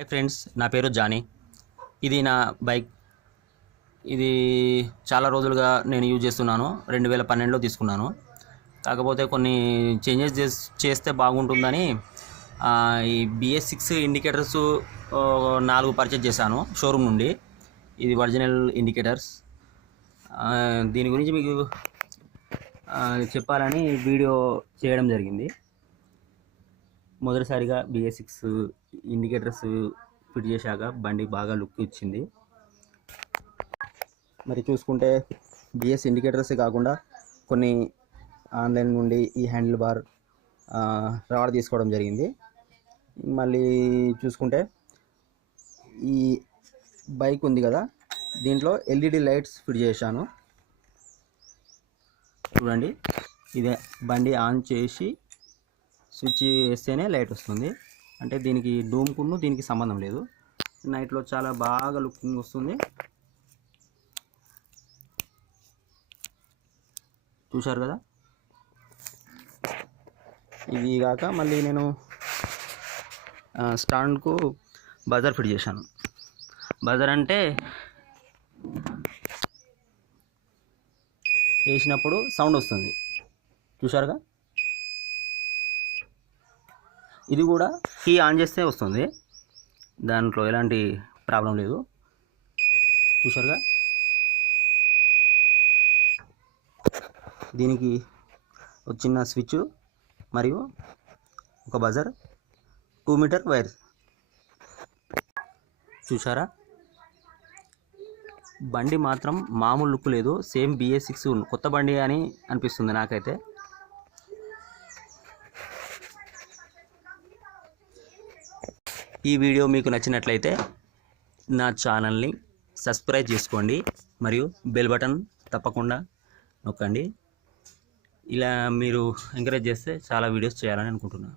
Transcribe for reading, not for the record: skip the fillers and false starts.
Hi friends, నా పేరు Johnny. ఇది నా బైక్. ఇది చాలా రోజులుగా నేను యూజ్ చేస్తున్నాను. 2012లో తీసుకున్నాను. కాకపోతే కొన్ని చేంజెస్ చేస్తే బాగుంటుందని ఈ BS6 ఇండికేటర్స్ 4 పర్చేజ్ చేశాను షోరూమ్ నుండి. ఇది ఒరిజినల్ ఇండికేటర్స్. దీని గురించి మీకు చెప్పాలని వీడియో చేయడం జరిగింది. మొదటిసారిగా BS6 ఇండికేటర్స్ ఫిట్ చేశాక బండి బాగా లుక్ ఇచ్చింది. మరి చూసుకుంటే BS ఇండికేటర్సే కాకుండా కొన్ని ఆన్లైన్ నుండి ఈ హ్యాండిల్ బార్ రాడ్ తీసుకోవడం జరిగింది. మళ్ళీ చూసుకుంటే ఈ బైక్ ఉంది కదా, దీంట్లో LED లైట్స్ ఫిట్ చేశాను. చూడండి, ఇదే బండి ఆన్ చేసి స్విచ్ వేస్తేనే లైట్ వస్తుంది. అంటే దీనికి డూమ్కును దీనికి సంబంధం లేదు. నైట్లో చాలా బాగా లుకింగ్ వస్తుంది. చూశారు కదా. ఇది కాక మళ్ళీ నేను స్టాండ్కు బజర్ ఫిట్ చేశాను. బజర్ అంటే వేసినప్పుడు సౌండ్ వస్తుంది. చూశారుగా. ఇది కూడా కీ ఆన్ చేస్తే వస్తుంది, దాంట్లో ఎలాంటి ప్రాబ్లం లేదు. చూశారుగా. దీనికి ఒక చిన్న స్విచ్ మరియు ఒక బజర్, 2 మీటర్ వైర్. చూశారా. బండి మాత్రం మామూలు లుక్ లేదు. సేమ్ BS6 కొత్త బండి అని అనిపిస్తుంది నాకైతే. ఈ వీడియో మీకు నచ్చినట్లయితే నా ఛానల్ని సబ్స్క్రైబ్ చేసుకోండి మరియు బెల్ బటన్ తప్పకుండా నొక్కండి. ఇలా మీరు ఎంకరేజ్ చేస్తే చాలా వీడియోస్ చేయాలని అనుకుంటున్నాను.